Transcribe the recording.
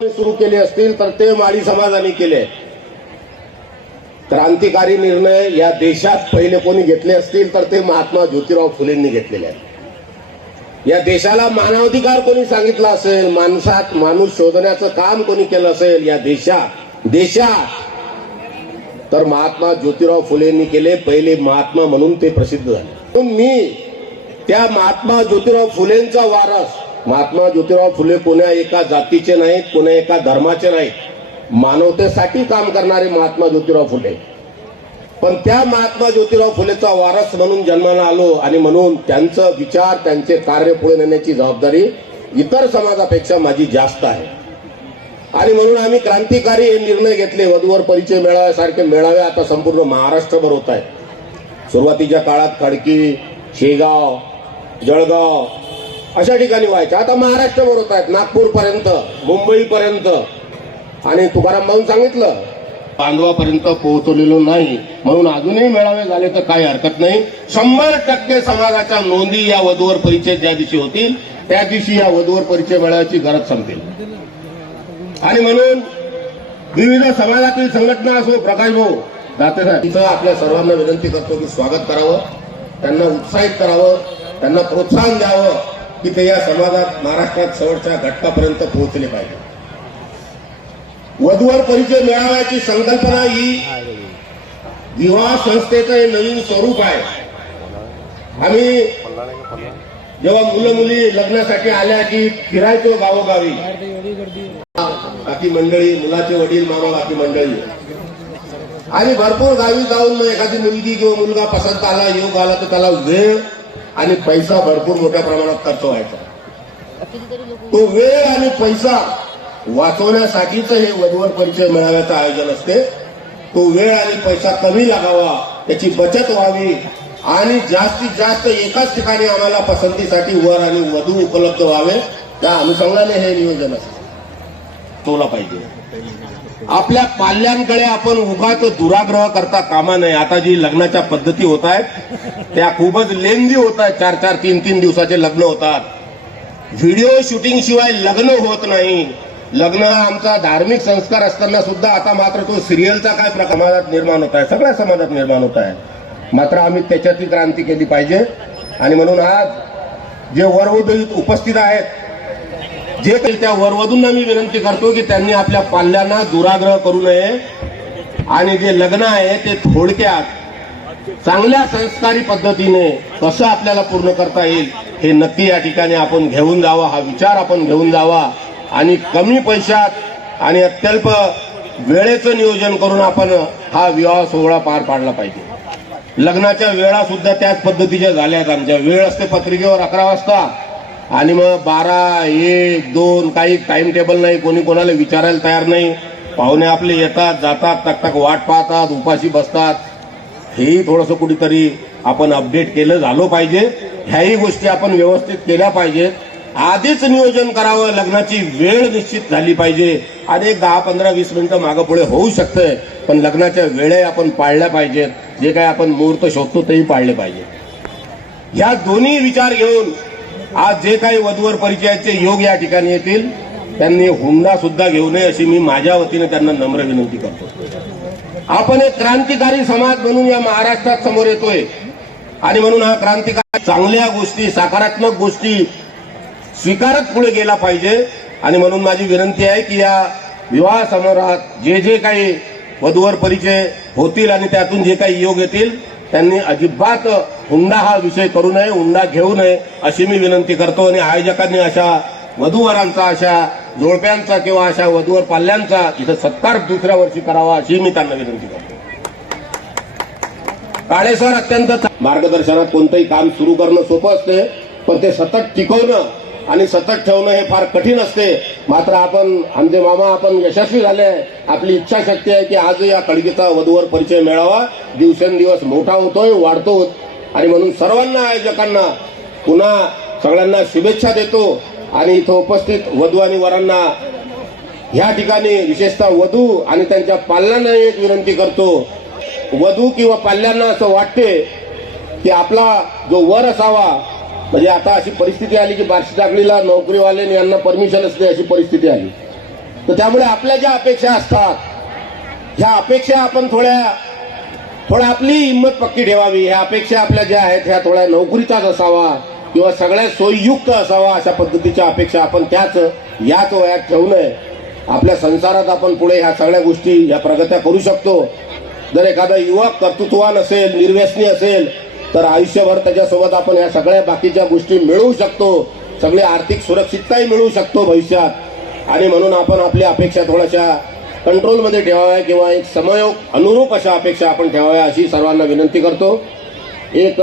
सुरू केले असतील तर ते माळी समाजाने केले. क्रांतिकारी निर्णय या देशात पहिले कोणी घेतले असतील तर ते महात्मा ज्योतिराव फुलेंनी घेतलेले आहेत. या देशाला मानवाधिकार कोणी सांगितला असेल, माणसात माणूस शोधण्याचं काम कोणी केलं असेल या देशात तर महात्मा ज्योतिराव फुलेंनी केले. पहिले महात्मा म्हणून ते प्रसिद्ध झाले. मी त्या महात्मा ज्योतिराव फुलेंचा वारस. महात्मा ज्योतिराव फुले कोण्या एका जातीचे नाहीत, कोण्या एका धर्माचे नाहीत, मानवतेसाठी काम करणारे महात्मा ज्योतिराव फुले. पण त्या महात्मा ज्योतिराव फुलेचा वारस म्हणून जन्माला आलो आणि म्हणून त्यांचं विचार, त्यांचे कार्य पुढे नेण्याची जबाबदारी इतर समाजापेक्षा माझी जास्त आहे. आणि म्हणून आम्ही क्रांतिकारी हे निर्णय घेतले. वधूवर परिचय मेळाव्यासारखे मेळावे आता संपूर्ण महाराष्ट्रभर होत आहेत. सुरुवातीच्या काळात खडकी, शेगाव, जळगाव अशा ठिकाणी व्हायचे. आता महाराष्ट्रभर होत आहेत, नागपूरपर्यंत, मुंबईपर्यंत. आणि तुकाराम भाऊन सांगितलं बांधवापर्यंत पोहोचलेलो नाही, म्हणून अजूनही मेळावे झाले तर काही हरकत नाही. 100% समाजाच्या नोंदी या वधूवर परिचय ज्या दिवशी होतील त्या दिवशी या वधूवर परिचय मेळाव्याची गरज संपेल. आणि म्हणून विविध समाजातील संघटना असो, प्रकाश भाऊ दाते साहेब, तिथं आपल्या सर्वांना विनंती करतो की स्वागत करावं, त्यांना उत्साहित करावं, त्यांना प्रोत्साहन द्यावं की ते या समाजात महाराष्ट्रात शेवटच्या घटकापर्यंत पोहोचले पाहिजे. वधूवर परिचय मेळाव्याची संकल्पना ही विवाह संस्थेचं हे नवीन स्वरूप आहे. आम्ही जेव्हा मुलं मुली लग्नासाठी आल्या की फिरायचो गावोगावी, बाकी मंडळी, मुलाचे वडील, मामा, बाकी मंडळी, आणि भरपूर गावी जाऊन एखादी मुलगी किंवा मुलगा पसंत आला, योग आला तर त्याला वेळ आणि पैसा भरपूर मोठ्या प्रमाणात खर्च व्हायचा. तो वेळ आणि पैसा वाचवण्यासाठीच हे वधूवर परिचय मेळाव्याचं आयोजन असते. तो वेळ आणि पैसा कमी लागावा, त्याची बचत व्हावी आणि जास्तीत जास्त एकाच ठिकाणी आम्हाला पसंतीसाठी वर आणि वधू उपलब्ध व्हावे, त्या अनुषंगाने हे नियोजन असते. तोला पाहिजे. आपल्या पाल्यांकडे आपण उगाच दुराग्रह करता कामा नये. आता जी लग्नाच्या पद्धती होत आहेत त्या खूपच लेंदी होत आहेत. 4-4, 3-3 दिवसाचे लग्न होतात. व्हिडिओ शूटिंग शिवाय लग्न होत नाही. लग्न हा आमचा धार्मिक संस्कार असताना सुद्धा आता मात्र तो सिरियलचा काय प्रकार समाजात निर्माण होत आहे, सगळ्या समाजात निर्माण होत आहे. मात्र आम्ही त्याच्यातली क्रांती केली पाहिजे. आणि म्हणून आज जे वरवधू उपस्थित आहेत, जे काही त्या वरवधूंना मी विनंती करतो की त्यांनी आपल्या पाल्यांना दुराग्रह करू नये आणि जे लग्न आहे ते थोडक्यात चांगल्या संस्कारी पद्धतीने कसं आपल्याला पूर्ण करता येईल हे नक्की या ठिकाणी आपण घेऊन जावा, हा विचार आपण घेऊन जावा. आणि कमी पैशात आणि अत्यल्प वेळेचं नियोजन करून आपण हा विवाह सोहळा पार पाडला पाहिजे. लग्नाच्या वेळा सुद्धा त्याच पद्धतीच्या झाल्यात. आमच्या वेळ असते पत्रिकेवर 11 वाजता आणि मग 12, 1, 2 काही टाइम टेबल नाही. कोणी कोणाला विचारायला तयार नाही. पाहुणे आपले येतात, जातात, टकटक वाट पाहतात, उपाशी बसतात. हेही थोडंसं कुठेतरी आपण अपडेट केलं झालं पाहिजे. ह्याही गोष्टी आपण व्यवस्थित केल्या पाहिजेत. आधीच नियोजन करावं. लग्नाची वेळ निश्चित झाली पाहिजे. आणि 10, 15, 20 मिनिटं मागं पुढे होऊ शकतंय, पण लग्नाच्या वेळा आपण पाळल्या पाहिजेत. जे काही आपण मुहूर्त शोधतो तेही पाळले पाहिजे. ह्या दोन्ही विचार घेऊन आज जे काही वधूवर परिचयाचे योग या ठिकाणी येतील त्यांनी हुंडा सुद्धा घेऊ नये अशी मी माझ्या वतीने त्यांना नम्र विनंती करतो. आपण एक क्रांतिकारी समाज म्हणून या महाराष्ट्रात समोर येतोय आणि म्हणून हा क्रांतिकारी चांगल्या गोष्टी, सकारात्मक गोष्टी स्वीकारत पुढे गेला पाहिजे. आणि म्हणून माझी विनंती आहे की या विवाह समारोहात जे जे काही वधूवर परिचय होतील आणि त्यातून जे काही योग येतील त्यांनी अजिबात हुंडा हा विषय करू नये, हुंडा घेऊ नये अशी मी विनंती करतो. आणि आयोजकांनी अशा वधूवरांचा, अशा जोडप्यांचा किंवा अशा वधूवर पाल्यांचा इथं सत्कार दुसऱ्या वर्षी करावा अशी मी त्यांना विनंती करतो. काळेसर अत्यंत मार्गदर्शनात कोणतंही काम सुरू करणं सोपं असते, पण ते सतत टिकवणं आणि सतत ठेवणं हे फार कठीण असते. मात्र आमचे मामा आपण यशस्वी झाले. आपली इच्छाशक्ती आहे की आज या खडकीचा वधूवर परिचय मेळावा दिवसेंदिवस मोठा होतोय, वाढतो. आणि म्हणून सर्वांना आयोजकांना पुन्हा सगळ्यांना शुभेच्छा देतो. आणि इथं उपस्थित वधू आणि वरांना ह्या ठिकाणी विशेषतः वधू आणि त्यांच्या पाल्यांना एक विनंती करतो. वधू किंवा पाल्यांना असं वाटते की आपला जो वर असावा, म्हणजे आता अशी परिस्थिती आली की बार्शी टाकळीला नोकरीवाले यांना परमिशन असते अशी परिस्थिती आली. तर त्यामुळे आपल्या ज्या अपेक्षा असतात ह्या अपेक्षा आपण थोड्या आपली हिंमत पक्की ठेवावी. ह्या अपेक्षा आपल्या ज्या आहेत ह्या थोड्या नोकरीचाच असावा किंवा सगळ्या सोयीयुक्त असावा अशा पद्धतीच्या अपेक्षा आपण याच वयात ठेवू नये. आपल्या संसारात आपण पुढे ह्या सगळ्या गोष्टी ह्या प्रगत्या करू शकतो. जर एखादा युवक कर्तृत्ववान असेल, निर्व्यसनी असेल तर आयुष्यभर त्याच्यासोबत आपण ह्या सगळ्या बाकीच्या गोष्टी मिळवू शकतो. सगळी आर्थिक सुरक्षितताही मिळवू शकतो भविष्यात. आणि म्हणून आपण आपल्या अपेक्षा थोड्याशा कंट्रोलमध्ये ठेवाव्या किंवा एक समयोग अनुरूप अशा अपेक्षा आपण ठेवाव्या अशी सर्वांना विनंती करतो. एक